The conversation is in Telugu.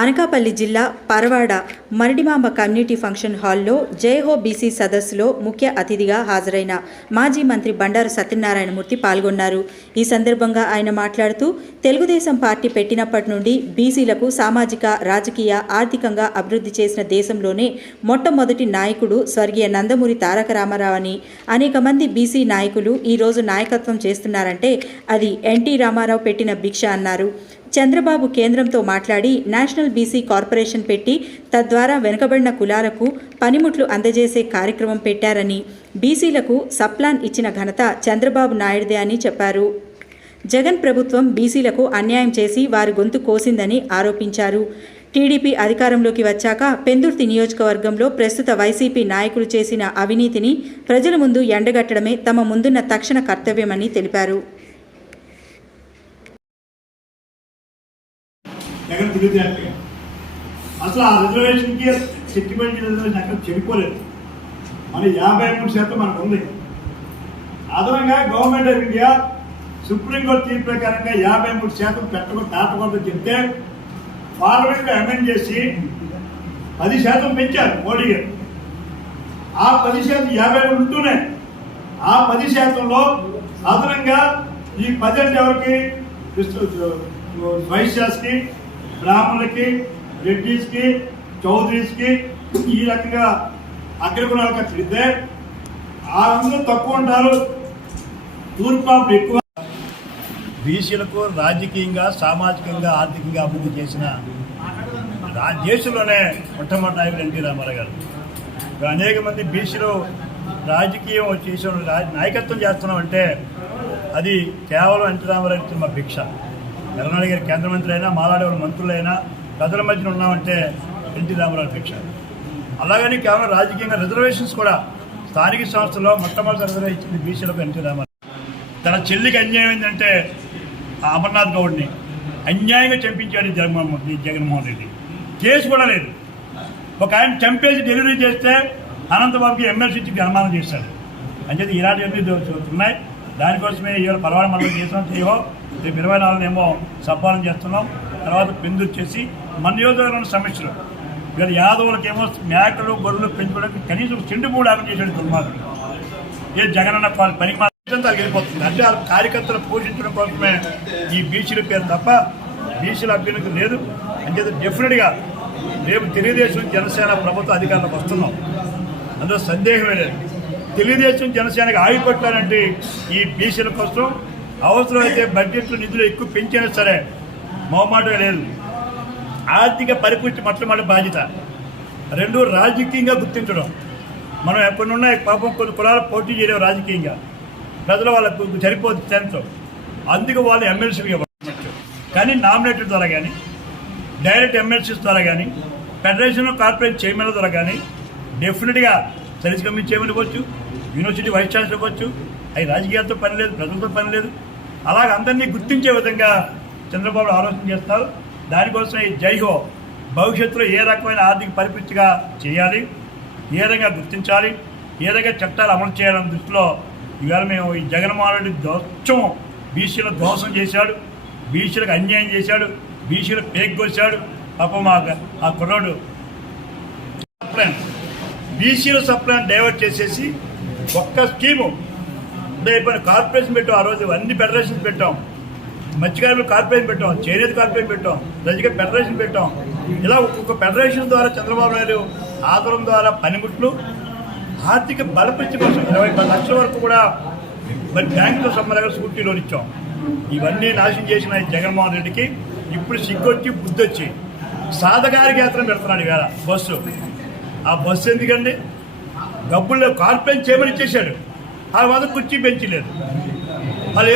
అనకాపల్లి జిల్లా పరవాడ మరిడిమాంబ కమ్యూనిటీ ఫంక్షన్ హాల్లో జయహో బీసీ సదస్సులో ముఖ్య అతిథిగా హాజరైన మాజీ మంత్రి బండారు సత్యనారాయణమూర్తి పాల్గొన్నారు. ఈ సందర్భంగా ఆయన మాట్లాడుతూ తెలుగుదేశం పార్టీ పెట్టినప్పటి నుండి బీసీలకు సామాజిక, రాజకీయ, ఆర్థికంగా అభివృద్ధి చేసిన దేశంలోనే మొట్టమొదటి నాయకుడు స్వర్గీయ నందమూరి తారక రామారావు అని, అనేక మంది బీసీ నాయకులు ఈరోజు నాయకత్వం చేస్తున్నారంటే అది ఎన్టీ రామారావు పెట్టిన భిక్ష అన్నారు. చంద్రబాబు కేంద్రంతో మాట్లాడి నేషనల్ బీసీ కార్పొరేషన్ పెట్టి తద్వారా వెనుకబడిన కులాలకు పనిముట్లు అందజేసే కార్యక్రమం పెట్టారని, బీసీలకు సప్లాన్ ఇచ్చిన ఘనత చంద్రబాబు నాయుడుదే అని చెప్పారు. జగన్ ప్రభుత్వం బీసీలకు అన్యాయం చేసి వారి గొంతు కోసిందని ఆరోపించారు. టీడీపీ అధికారంలోకి వచ్చాక పెందుర్తి నియోజకవర్గంలో ప్రస్తుత వైసీపీ నాయకులు చేసిన అవినీతిని ప్రజల ముందు ఎండగట్టడమే తమ ముందున్న తక్షణ కర్తవ్యమని తెలిపారు. జగన్ తెలియజేయాలి. అసలు ఆ రిజర్వేషన్కి సెటిల్మెంట్ రిజర్వేషన్ అక్కడ చెడిపోలేదు. మన 53% మనకు ఉంది. అదనంగా గవర్నమెంట్ ఆఫ్ ఇండియా సుప్రీంకోర్టు తీర్పు ప్రకారంగా 53% పెట్టకూడదు, దాటకూడదని చెప్తే పార్లమెంట్ అమెండ్ చేసి 10% పెంచారు మోడీ గారు. ఆ 10% 53 ఉంటూనే ఆ 10%లో అదనంగా ఈ 10 ఎవరికి వైశ్యాస్కి, బ్రాహ్మణులకి, రెడ్డిస్కి, చౌదరీస్కి ఈ రకంగా అగ్రకులాలకు పెడితే అందరూ తక్కువ ఉంటారు, తూర్పు ఎక్కువ. బీసీలకు రాజకీయంగా, సామాజికంగా, ఆర్థికంగా అభివృద్ధి చేసిన దేశంలోనే మొట్టమొదటి నాయకుడు ఎన్టీ రామారావు గారు. అనేక మంది బీసీలు రాజకీయం చేసిన నాయకత్వం చేస్తున్నామంటే అది కేవలం ఎన్టీ రామారావు ఇచ్చిన మా భిక్ష. నరనాడి గారి కేంద్ర మంత్రి అయినా, మాలాడే వాళ్ళ మంత్రులైనా ప్రజల మధ్యన ఉన్నామంటే ఎన్టీ రామారావు భిక్ష. అలాగని కేవలం రాజకీయంగా రిజర్వేషన్స్ కూడా స్థానిక సంస్థల్లో మొట్టమొదటి రిజర్వేషన్ ఇచ్చింది బీసీలకు ఎన్టీ రామారావు. తన చెల్లికి అన్యాయం ఏంటంటే అమర్నాథ్ గౌడ్ని అన్యాయంగా చంపించాడు జగన్మోహన్ రెడ్డి. కేసు కూడా లేదు. ఒక ఆయన చంపేసి డెలివరీ చేస్తే అనంతబాబుకి ఎమ్మెల్సీ ఇచ్చి అనుమానం చేశాడు. అంటే ఇలాంటివన్నీ ఉన్నాయి. దానికోసమే ఇవాళ పరవాడ మండలం చేసాం చేయో. రేపు 24 సబ్బాలం చేస్తున్నాం. తర్వాత పెందురు చేసి మన నియోజకవర్గంలో సమస్యలు ఇవాళ యాదవులకేమో మేకలు, గొర్రెలు పెంచుకోవడానికి కనీసం చెండు మూడు ఆమె చేసాడు దుర్మార్గులు. ఏ జగనన్న పనికి మాత్రం వెళ్ళిపోతుంది. అంటే ఆ కార్యకర్తలు పోషించడం కోసమే ఈ బీసీల పేరు తప్ప బీసీల అభ్యర్థులకు లేదు. అంటే డెఫినెట్గా రేపు తెలుగుదేశం, జనసేన ప్రభుత్వ అధికారులకు వస్తున్నాం, అందులో సందేహమే లేదు. తెలుగుదేశం, జనసేనకి ఆగిపెట్టాలంటే ఈ బీసీల కోసం అవసరమైతే బడ్జెట్లో నిధులు ఎక్కువ పెంచినా సరే మొహమాటం లేదు. ఆర్థిక పరిపుష్టి మొట్టమొదటి బాధ్యత. 2 రాజకీయంగా గుర్తించడం. మనం ఎక్కడున్నా పాపం కొన్ని కులాలు పోటీ చేయలేవు రాజకీయంగా, ప్రజలు వాళ్ళకు సరిపోదు స్ట్రెంత్. అందుకు వాళ్ళు ఎమ్మెల్సీలు ఇవ్వచ్చు. కానీ నామినేటెడ్ ద్వారా కానీ, డైరెక్ట్ ఎమ్మెల్సీస్ ద్వారా కానీ, ఫెడరేషన్ కార్పొరేట్ చైర్మన్ ద్వారా కానీ డెఫినెట్గా సర్వీస్ కమిటీ చైర్మన్ ఇవ్వచ్చు, యూనివర్సిటీ వైస్ ఛాన్సలర్ ఇవ్వచ్చు. అవి రాజకీయాలతో పని లేదు, ప్రజలతో పని లేదు. అలాగే అందరినీ గుర్తించే విధంగా చంద్రబాబు ఆలోచన చేస్తారు. దానికోసం ఈ జైహో భవిష్యత్తులో ఏ రకమైన ఆర్థిక పరిపుష్టిగా చేయాలి, ఏ విధంగా గుర్తించాలి, ఏ విధంగా చట్టాలు అమలు చేయాలన్న దృష్టిలో ఇవాళ మేము ఈ జగన్మోహన్ రెడ్డి దోషం బీసీల దోషం చేశాడు, బీసీలకు అన్యాయం చేశాడు, బీసీలకు పేగొచ్చాడు. పాపం ఆ కుర్రాడు బీసీల సప్లైని డైవర్ట్ చేసేసి ఒక్క స్కీము అయిపోయిన కార్పొరేషన్ పెట్టాం. ఆ రోజు అన్ని ఫెడరేషన్స్ పెట్టాం. మత్స్యకారులు కార్పొరేషన్ పెట్టాం, చేనేత కార్పొరేషన్ పెట్టాం, రజక ఫెడరేషన్ పెట్టాం. ఇలా ఒక్కొక్క ఫెడరేషన్ ద్వారా చంద్రబాబు నాయుడు ఆధారం ద్వారా పనిముట్లు ఆర్థిక బలపరిచే కోసం 20 లక్షల వరకు కూడా మరి బ్యాంకుతో సంబంధంగా స్కూటీ లోన్ ఇచ్చాం. ఇవన్నీ నాశనం చేసిన జగన్మోహన్ రెడ్డికి ఇప్పుడు సిగ్గొచ్చి బుద్ధొచ్చి సాధకారిక యాత్ర పెడుతున్నాడు ఈవేళ బస్సు. ఆ బస్సు ఎందుకండి? డబ్బుల్లో కార్పొరేషన్ చేయమని ఇచ్చేసాడు. ఆ మాత్రం కుర్చీ పెంచలేదు. వాళ్ళు